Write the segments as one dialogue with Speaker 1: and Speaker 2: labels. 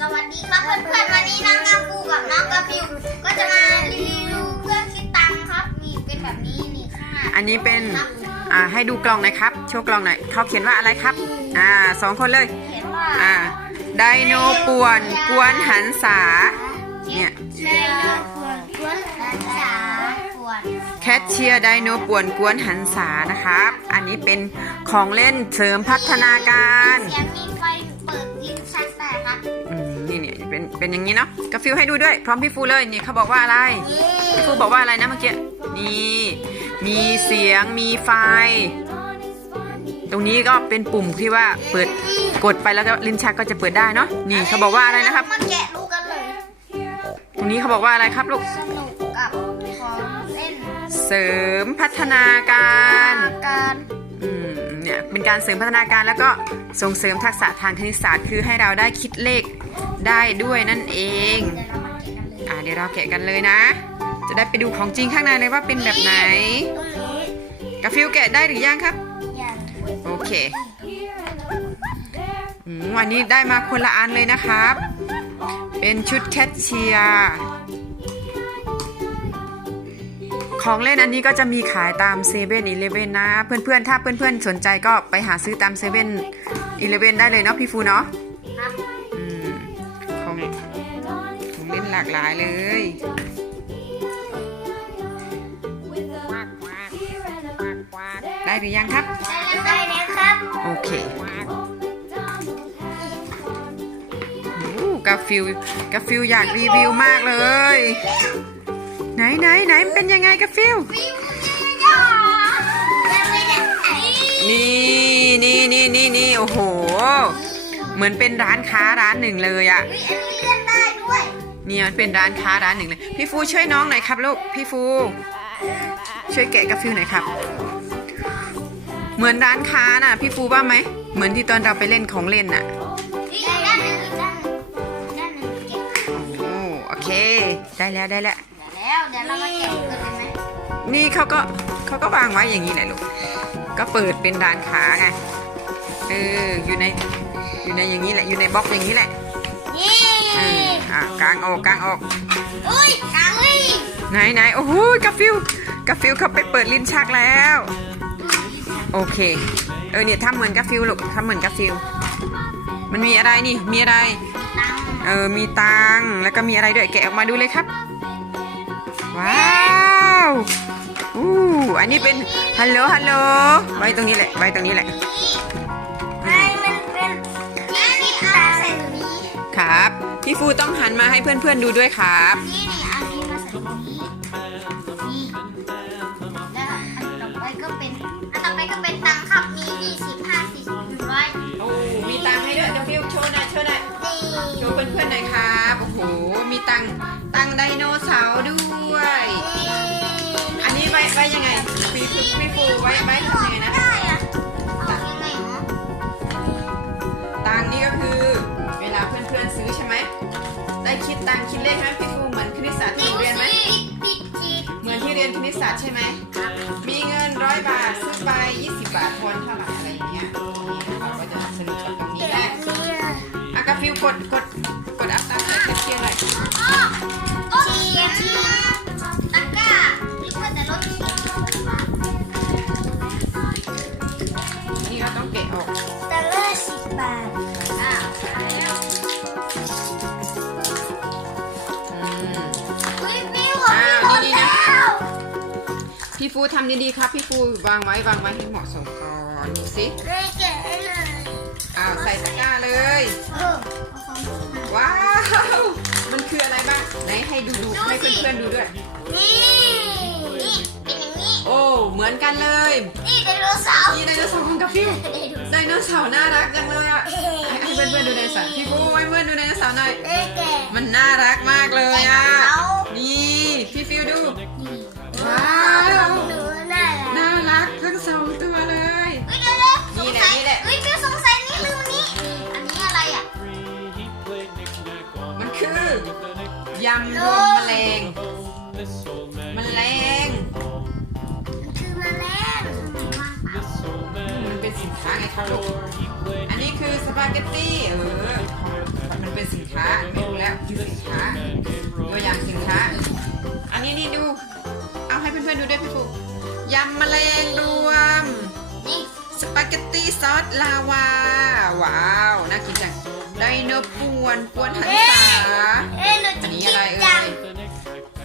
Speaker 1: สวัสดีครับเพื่อนๆวันนี้น้องกาฟูกับน้องกาฟิวก็จะมารีวิวเครื่องคิดตังค์ครับนี่เป็นแบบนี้นี่ค่ะ
Speaker 2: อันนี้เป็นอ่าให้ดูกล่องหน่อยครับโชว์กล่องหน่อยเขาเขียนว่าอะไรครับ อ่าสองคนเลย
Speaker 1: เขียนว่า
Speaker 2: อ่าไดโนป่วนกวนหันษาเนี่ย
Speaker 1: เชียร์ปวดกวนหันษาปวด
Speaker 2: แคทเชียร์ไดโนป่วนกวนหันษานะครับอันนี้เป็นของเล่นเสริมพัฒนาการ
Speaker 1: เสียง เนี่
Speaker 2: ยเป็นเป็นอย่างนี้เนาะกาฟิวให้ดูด้วย พร้อมพี่ฟูเลยนี่เขาบอกว่าอะไรพี่ฟูบอกว่าอะไรนะเมื่อกี้นี่มีเสียงมีไฟ ตรงนี้ก็เป็นปุ่มที่ว่าเปิดกดไปแล้วก็ลิ้นชักก็จะเปิดได้เนาะนี่เขาบอกว่าอะไรนะครับ
Speaker 1: มาแกะดูกันเลย
Speaker 2: ตรงนี้เขาบอกว่าอะไรครับลูก
Speaker 1: สนุกกับของเล่น
Speaker 2: เสริมพัฒนาการ
Speaker 1: การ
Speaker 2: อืมเนี่ยเป็นการเสริมพัฒนาการแล้วก็ส่งเสริมทักษะทางคณิตศาสตร์ คือให้เราได้คิดเลข ได้ด้วยนั่นเอง
Speaker 1: เดี๋ยวเรามาแกะกันเลย
Speaker 2: อ่าเดี๋ยวเราแกะกันเลยนะ จะได้ไปดูของจริงข้างในเลยว่าเป็นแบบไหน
Speaker 1: ตรงนี้
Speaker 2: กาฟิวแกะได้หรือยังครับ
Speaker 1: อย่าง
Speaker 2: โอเคอืมวันนี้ได้มาคนละอันเลยนะครับ เป็นชุดแคทเชียร์ของเล่นอันนี้ก็จะมีขายตามเซเว่นอีเลเว่นนะ เพื่อนๆ ถ้าเพื่อนๆ สนใจก็ไปหาซื้อตามเซเว่นอีเลเว่นได้เลยเนาะพี่ฟูเนาะ หลากหลายเลยได้หรือยังครับ
Speaker 1: ได้แล้วครับ
Speaker 2: โอเคโอ้กาฟิลกาฟิลอยากรีวิวมากเลย ไหนไหนไหนมันเป็นยังไงกาฟิล
Speaker 1: ฟิวจ้าแล้วไม่ได้ไอ้
Speaker 2: นี่นี่นี่นี่นี่โอ้โห เหมือนเป็นร้านค้าร้านหนึ่งเลยอะ
Speaker 1: เนี่ย
Speaker 2: มันเป็นร้านค้าร้านหนึ่งเลย พี่ฟูช่วยน้องหน่อยครับลูก พี่ฟู ช่วยแกะกาฟิลหน่อยครับ เหมือนร้านค้าน่ะ พี่ฟูว่าไหม เหมือนที่ตอนเราไปเล่นของเล่นน่ะโอ้โอเค ได้แล้วได้แล้ว
Speaker 1: แล้วเดี๋ยวเรามาแกะกันเลยไหม
Speaker 2: นี่เขาก็เขาก็วางไว้อย่างนี้แหละลูก ก็เปิดเป็นร้านค้าไง เออ อยู่ในอยู่ในอย่างนี้แหละ อยู่ในบล็อกอย่างนี้แหละ อออะกางออกกางออก
Speaker 1: อุ้ยกางอุ้ย
Speaker 2: ไหนไหนโอ้โหกาฟิลกาฟิลเขาไปเปิดลิ้นชักแล้ว โอเค เออเนี่ยทำเหมือนกาฟิลลูกทำเหมือนกาฟิลมันมีอะไรนี่ มีอะไร
Speaker 1: ตังค์
Speaker 2: เออ มีตังค์แล้วก็มีอะไรด้วย แกะออกมาดูเลยครับ ว้าวอู้อันนี้เป็น ฮัลโหล ฮัลโหล ไว้ตรงนี้แหละ ไว้ตรงนี้แหละ
Speaker 1: ไอ้มันเป็นนี่นี่เอาใส่ตรงนี้
Speaker 2: ครับ พี่ฟูต้องหันมาให้เพื่อนๆดูด้วยครับ
Speaker 1: นี่นี่อันนี้มาใส่ตรงนี้นี่แล้วอันต่อไปก็เป็นอันต่อไปก็เป็นตังค์ครับมียี่สิบห้าสิบหนึ่งร้อย
Speaker 2: โอ้มีตังค์ให้ด้วยเดี๋ยวฟิวโชว์หน่อยโชว์หน่อย
Speaker 1: นี่
Speaker 2: โชว์เพื่อนๆหน่อยครับโอ้โหมีตังค์ตังค์ไดโนเสาร์ด้วย อันนี้ไว้ไว้ยังไงพี่ฟูพี่ฟูไว้ไว้ ได้คิดตังค์คิดเลขใช่ไหมพี่ฟูเหมือนคณิตศาสตร์ที่หนูเรียนไหม เหมือนที่เรียนคณิตศาสตร์ใช่ไหม มีเงินร้อยบาทซื้อไป20บาททอนเท่าไหร่อะไรอย่างเงี้ยนี่เราก็จะสนุกกับตรงนี้แหละอากาฟิวกดกดกดอัพอัพให้เชียร์หน่อย
Speaker 1: โอ้เชียร์
Speaker 2: ฟูทำดีๆครับ พี่ฟูวางไว้วางไว้ให้เหมาะสมก่อนดูสิ
Speaker 1: ไม่แกะเลย
Speaker 2: อ้าวใส่ตะกร้าเลย
Speaker 1: เออเอาของหนูมา
Speaker 2: ว้าว มันคืออะไรบ้างไหนให้ดูดูให้เพื่อนๆดูด้วย
Speaker 1: นี่ นี่ เป็นอย่างนี้
Speaker 2: โอ้ เหมือนกันเลย
Speaker 1: นี่ไดโนเสาร์
Speaker 2: นี่ไดโนเสาร์ของกาฟิวไดโนเสาร์น่ารักจังเลยอะให้ให้เพื่อนๆดูไดโนเสาร์พี่ฟูให้เพื่อนดูไดโนเสาร์หน่อย
Speaker 1: ไม่แกะ
Speaker 2: มันน่ารักมากเลยอะ
Speaker 1: ไดโนเสาร์
Speaker 2: นี่ พี่ฟิวดู เป็นสินค้าไงครับลูกอันนี้คือสปาเกตตี้เออ มันเป็นสินค้าแล้วสินค้าตัวอย่างสินค้า อันนี้นี่ดู เอาให้เพื่อนๆดูด้วยพี่ฟูยำแมลงรวม
Speaker 1: นี่
Speaker 2: สปาเกตตี้ซอสลาวา ว้าว น่ากินจังไดโนป่วนป่วนหันษา
Speaker 1: เอ้ยหนู
Speaker 2: อั
Speaker 1: จะ
Speaker 2: นนี้อะไรเอ่ย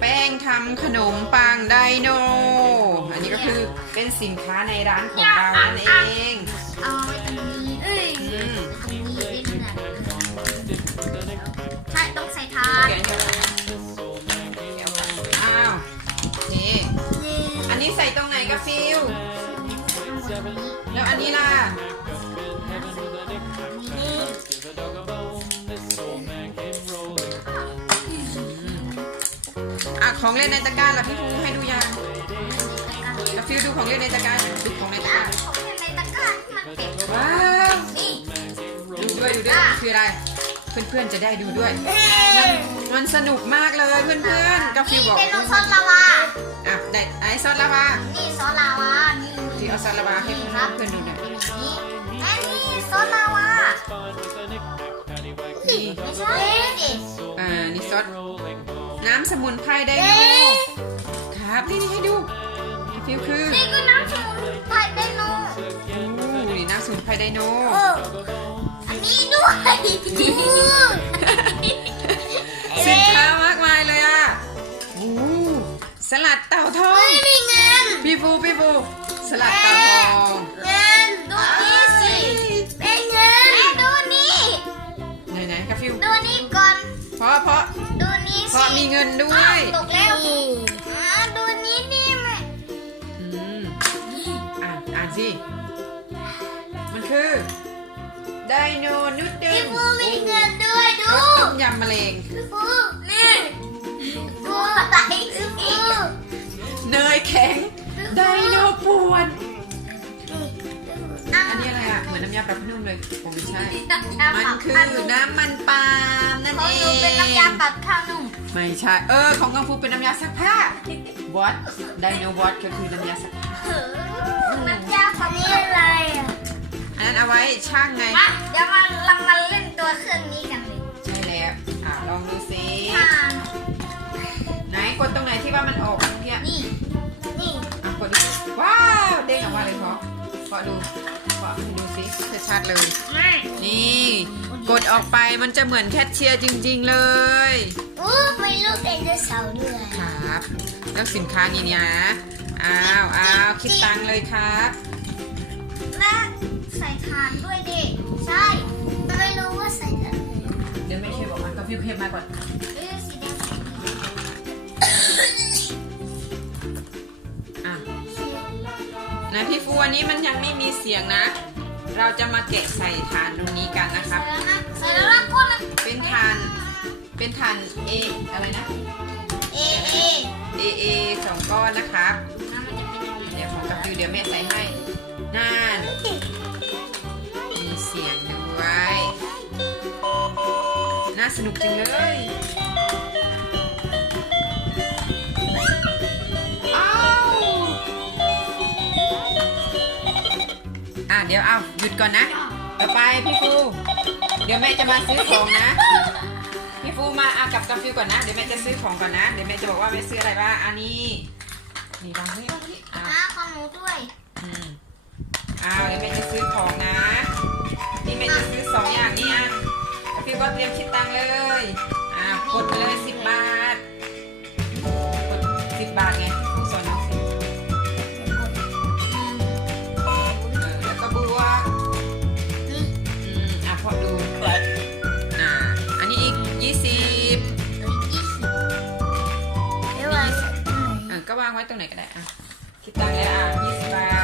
Speaker 2: แป้งทำขนมปังไดโน อันนี้ก็คือเป็นสินค้าในร้านของเรานั่นเอง ของเล่นในตะกร้าล่ะพี่ฟูให้ดูยังกับฟิลดูของเล่นในตะกร้าดูของในตะกร้า
Speaker 1: ของในตะกร้าที่มันเป็ด
Speaker 2: ว้าว
Speaker 1: นี่
Speaker 2: ดูด้วยดูด้วยคืออะไร เพื่อนๆจะได้ดูด้วย มันสนุกมากเลยเพื่อนๆกับฟิ
Speaker 1: นี่
Speaker 2: ลบอก
Speaker 1: เป็นซอสลาวา
Speaker 2: อะได้ไอซอสลาวา
Speaker 1: นี่ซอสลาวานี่
Speaker 2: ที่เอาซอสลาวาให้เพื่อนๆดูหน่อย
Speaker 1: เป็นอย่างนี้และนี่ซอสลาวา
Speaker 2: นี่
Speaker 1: ไม่ใช่ดิ
Speaker 2: อ่านี่ซอส น้ำสมุนไพรไดโนครับนี่นี่ให้ดูฟิลคือ
Speaker 1: นี่ก็น้ำสมุนไพรไดโน
Speaker 2: โอ้นี่น้ำสมุนไพรไดโน
Speaker 1: เอออันนี้ด้วย
Speaker 2: สินค้ามากมายเลยอะโอ้สลัดเต่าทอง
Speaker 1: ไม่มีเงิน
Speaker 2: พี่ฟูพี่ฟูสลัดเต่าทอง
Speaker 1: เพสิ
Speaker 2: ราะมีเงินด้ว
Speaker 1: อ้าวยตกแล้วอ่าดูนี่นี่แม่
Speaker 2: อืมอ่านอ่านสิ มันคือไดโนนูดเดิ
Speaker 1: พี่
Speaker 2: ล
Speaker 1: ฟูมีเงินด้วยดู
Speaker 2: รสต้มยำมะเร็ง
Speaker 1: พี่ฟูนี่ดูอะไรพี่ฟู
Speaker 2: เนยแข็งไดโนป่วน
Speaker 1: อะ
Speaker 2: อัน นี้อะไรอะเหมือนน้ำยาปรับผ้านุ่มเลยผมไม่ใช่
Speaker 1: น้ำยา
Speaker 2: มัน
Speaker 1: ปรับ
Speaker 2: คือ
Speaker 1: ผ้านุ่ม
Speaker 2: น้ำมันปาล์มนั่น
Speaker 1: ขอ
Speaker 2: เอ
Speaker 1: หนู
Speaker 2: ง
Speaker 1: เป็นน้ำยาปรับผ้านุ่ม
Speaker 2: ไม่ใช่ เออ ของกังฟูเป็นน้ำยาซักผ้าวอตไดโนวอตก็คือน้ำยาซักผ้า
Speaker 1: น้ำยาของนี่อะไรอะ
Speaker 2: อันนั้นเอาไว้ช่างไง
Speaker 1: มาเดี๋ยวมาเรามาเล่นตัวเครื่องนี้กันเลย
Speaker 2: ใช่แล้วอ่าลองดูสิ
Speaker 1: ค่ะ
Speaker 2: ไหนกดตรงไหนที่ว่ามันออกเมื่อกี้
Speaker 1: นี่ นี่
Speaker 2: อะกดดูสิว้าว เด้งออกมาเลยเพราะเพราะดูเพราะให้ดู ชัดๆเลย
Speaker 1: ไม่
Speaker 2: นี่ กดออกไปมันจะเหมือนแคทเชียร์จริง ๆ เลย
Speaker 1: อู้มีลูกไดโนเสาร์ด้วย
Speaker 2: ครับแล้วสินค้านี่เนี่ยนะอ้าวอ้าวคิดตังค์เลยครับ
Speaker 1: และใส่ถ่านด้วยดิใช่ไม่รู้ว่าใส่อะไร
Speaker 2: เดี๋ยวไม่ช่วยบอกมันก็พิวเพมมาก่อน
Speaker 1: เอ้ยสีแดงสีเหลือง
Speaker 2: อะนะพี่ฟูอันนี้มันยังไม่มีเสียงนะ เราจะมาแกะใส่ฐานตรงนี้กันนะครับ
Speaker 1: ใส่แล้วนะใส่แล้วนะก้นนะ
Speaker 2: เป็นฐาน เป็นฐาน A อะไรนะ
Speaker 1: เอเอ
Speaker 2: A A สองก้อนนะครับ
Speaker 1: น้ำมันจะเป็นอย่างนี้
Speaker 2: เดี๋ยวของกับฟิวเดี๋ยวแม่ใส่ให้นั่นมีเสียงด้วย น่าสนุกจังเลย ดี๋ยวเอาหยุดก่อนนะต่อไปพี่ฟู เดี๋ยวแม่จะมาซื้อของนะ พี่ฟูมาอากับกาฟิวก่อนนะ เดี๋ยวแม่จะซื้อของก่อนนะ เดี๋ยวแม่จะบอกว่าแม่ซื้ออะไรบ้าง อันนี้นี่วางนี่วางนี่อะ
Speaker 1: น้าของหนูด้วย
Speaker 2: อืมอ้าวเดี๋ยวแม่จะซื้อของนะ นี่แม่จะซื้อสองอย่างนี่อะกาฟิวก็เตรียมคิดตังค์เลย อ่ากดไปเลยสิบบาทางไว้ตรงไหนก็ได้อะคิดตังค์แล้วอะยี่สิบบาท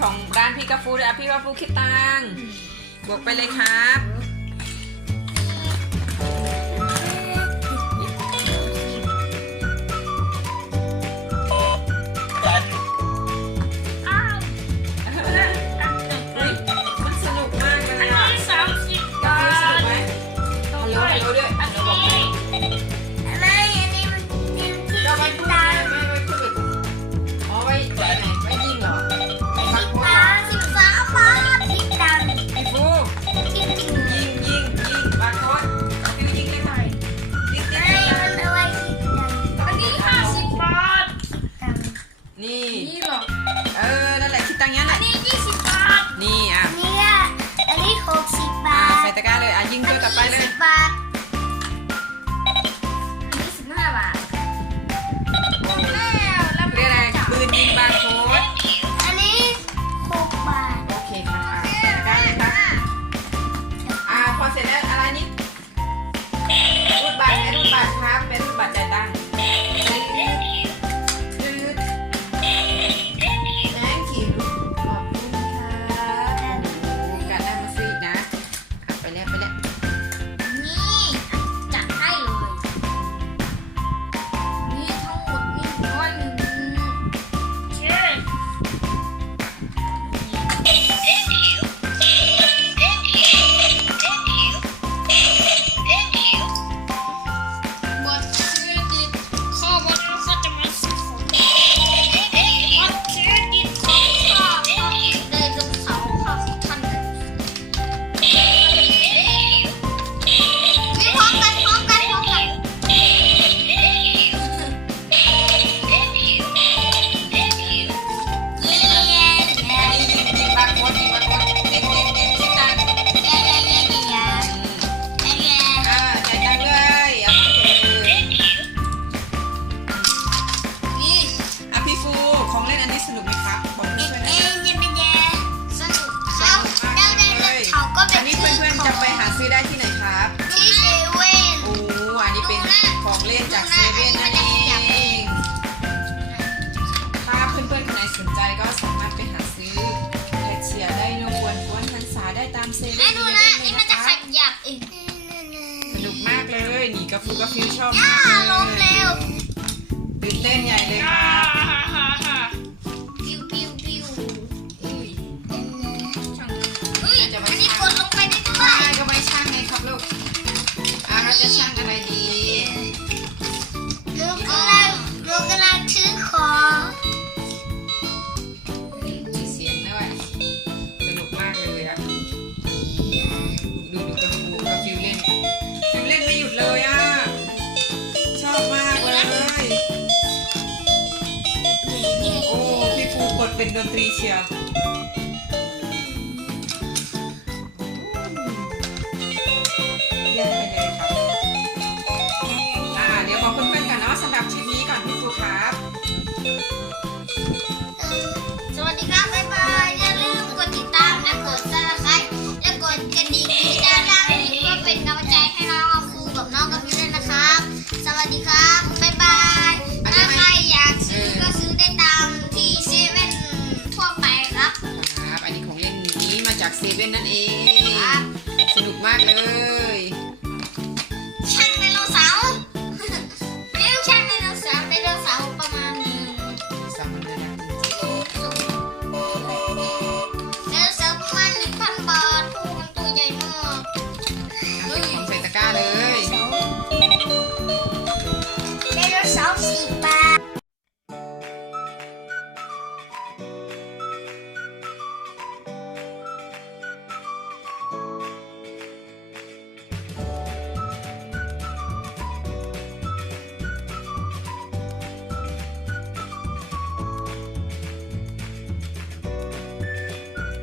Speaker 2: ขอ
Speaker 1: ง
Speaker 2: ร้านพี่กาฟูด้ยอะพี่กาฟูคิดตังบวกไปเลยครับ นี่เหร
Speaker 1: อ
Speaker 2: เอ
Speaker 1: อ นั่น
Speaker 2: แหละ
Speaker 1: คิดตังค์
Speaker 2: เงี้ยแหละ
Speaker 1: นนี้ยี่สิบบาท
Speaker 2: นี่อะ
Speaker 1: นี่อะอันนี้หกสิบบาท
Speaker 2: ใส่ตะกร้าเลย
Speaker 1: ชิอบมา
Speaker 2: กลม
Speaker 1: เร็ว
Speaker 2: ตื่นเต้นใหญ่เลย per nutricia